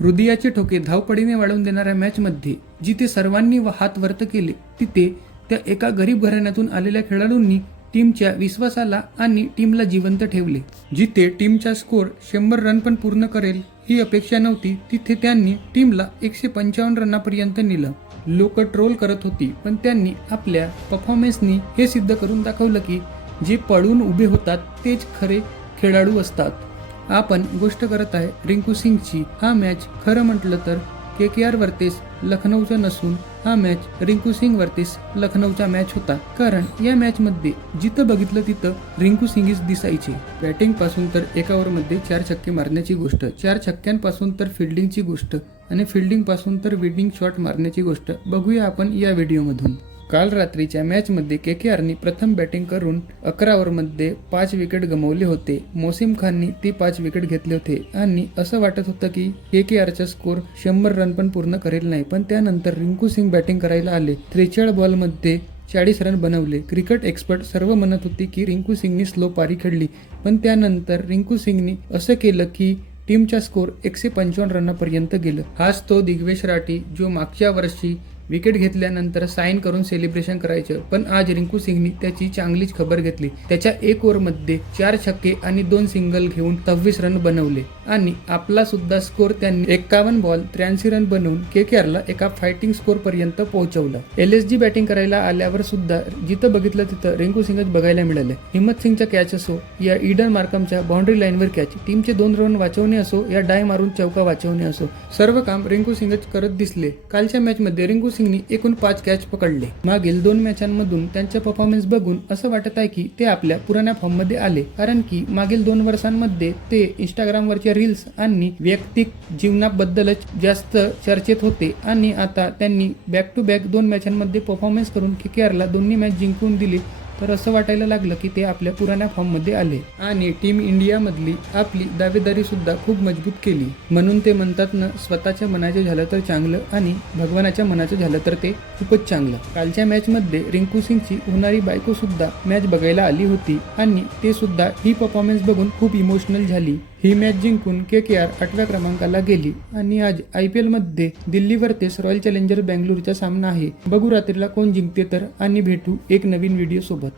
हृदयाचे ठोके धावपडीने वाढवून देणाऱ्या मॅचमध्ये जिथे सर्वांनी हात वर्त केले, तिथे त्या एका गरीब घराण्यातून आलेल्या खेळाडूंनी टीमच्या विश्वासाला आणि टीमला जिवंत ठेवले. जिथे टीमचा स्कोर 100 रन पण पूर्ण करेल ही अपेक्षा नव्हती, तिथे त्यांनी टीमला 155 रनापर्यंत नेलं. लोक ट्रोल करत होती, पण त्यांनी आपल्या परफॉर्मन्सनी हे सिद्ध करून दाखवलं की जे पळून उभे होतात तेच खरे खेळाडू असतात. आपण गोष्ट करत आहे रिंकू सिंगची. हा मॅच खरं म्हटलं तर KKR वर्सेस लखनौचा नसून हा मॅच रिंकू सिंग वर्सेस लखनौचा मॅच होता. कारण या मॅच मध्ये जिथं बघितलं तिथं रिंकू सिंगच दिसायचे. बॅटिंग पासून तर एका ओव्हरमध्ये 4 छक्के मारण्याची गोष्ट, 4 छक्क्यांपासून तर फिल्डिंगची गोष्ट आणि फिल्डिंग पासून तर विनिंग शॉट मारण्याची गोष्ट बघूया आपण या व्हिडिओमधून. काल रात्रीच्या मॅचमध्ये KKRने प्रथम बॅटिंग करून 11 ओव्हरमध्ये 5 विकेट गमावले होते. मोसिम खाननी ते 5 विकेट घेतले होते आणि असं वाटत होतं की KKRचा स्कोर 100 रन पण पूर्ण करेल नाही. पण त्यानंतर रिंकू सिंग बॅटिंग करायला आले. 43 बॉलमध्ये 40 रन बनवले. क्रिकेट एक्सपर्ट सर्व म्हणत होते की रिंकू सिंगनी स्लो पारी खेळली, पण त्यानंतर रिंकू सिंगनी असं केलं की टीमचा स्कोर 155 रनापर्यंत गेलं. हाच तो दिग्वेश राठी जो मागच्या वर्षी विकेट घेतल्यानंतर साइन करून सेलिब्रेशन करायचं, पण आज रिंकू सिंगनी त्याची चांगलीच खबर घेतली. त्याच्या 1 ओव्हरमध्ये 4 छक्के आणि 2 सिंगल घेऊन 26 रन बनवले आणि आपला सुद्धा स्कोर त्यांनी 51 बॉल 83 रन बनवून KKRला एका फायटिंग स्कोर पर्यंत पोहोचवलं. LSG बॅटिंग करायला आल्यावर सुद्धा जिथं बघितलं तिथं रिंकू सिंगच बघायला मिळाले. हिम्मत सिंगचा कॅच असो या ईडन मार्कमच्या बाउंड्री लाईनवर कॅच, टीमचे 2 रन वाचवणे असो या डाय मारून चौका वाचवणे असो, सर्व काम रिंकू सिंगच करत दिसले. कालच्या मॅचमध्ये रिंकू सिंगनी एकूण 5 कॅच पकडले. मागील 2 मॅचांमधून त्यांचा परफॉर्मन्स बघून असं वाटत आहे की ते आपल्या पुराण्या फॉर्ममध्ये आले. कारण की मागील 2 वर्षांमध्ये ते इंस्टाग्रामवरच्या रील्स आणि वैयक्तिक जीवनाबद्दलच जास्त चर्चेत होते आणि आता त्यांनी बॅक टू बॅक 2 मॅचांमध्ये परफॉर्मन्स करून KKRला दोन्ही मॅच जिंकून दिली. तर असं वाटायला लागलं की ते आपल्या पुराण्या फॉर्ममध्ये आले आणि टीम इंडियामधली आपली दावेदारी सुद्धा खूप मजबूत केली. म्हणून ते म्हणतात ना, स्वतःच्या मनाचं झालं तर चांगलं आणि भगवानाच्या मनाचं झालं तर ते खूपच चांगलं. कालच्या मॅचमध्ये रिंकू सिंगची होणारी बायको सुद्धा मॅच बघायला आली होती आणि ते सुद्धा ही परफॉर्मन्स बघून खूप इमोशनल झाली. ही मॅच जिंकून KKR 8व्या क्रमांकाला गेली आणि आज IPL मध्ये दिल्ली वर्सेस रॉयल चॅलेंजर्स बँगलोरचा सामना आहे. बघू रात्रीला कोण जिंकते तर, आणि भेटू एक नवीन व्हिडिओ सोबत.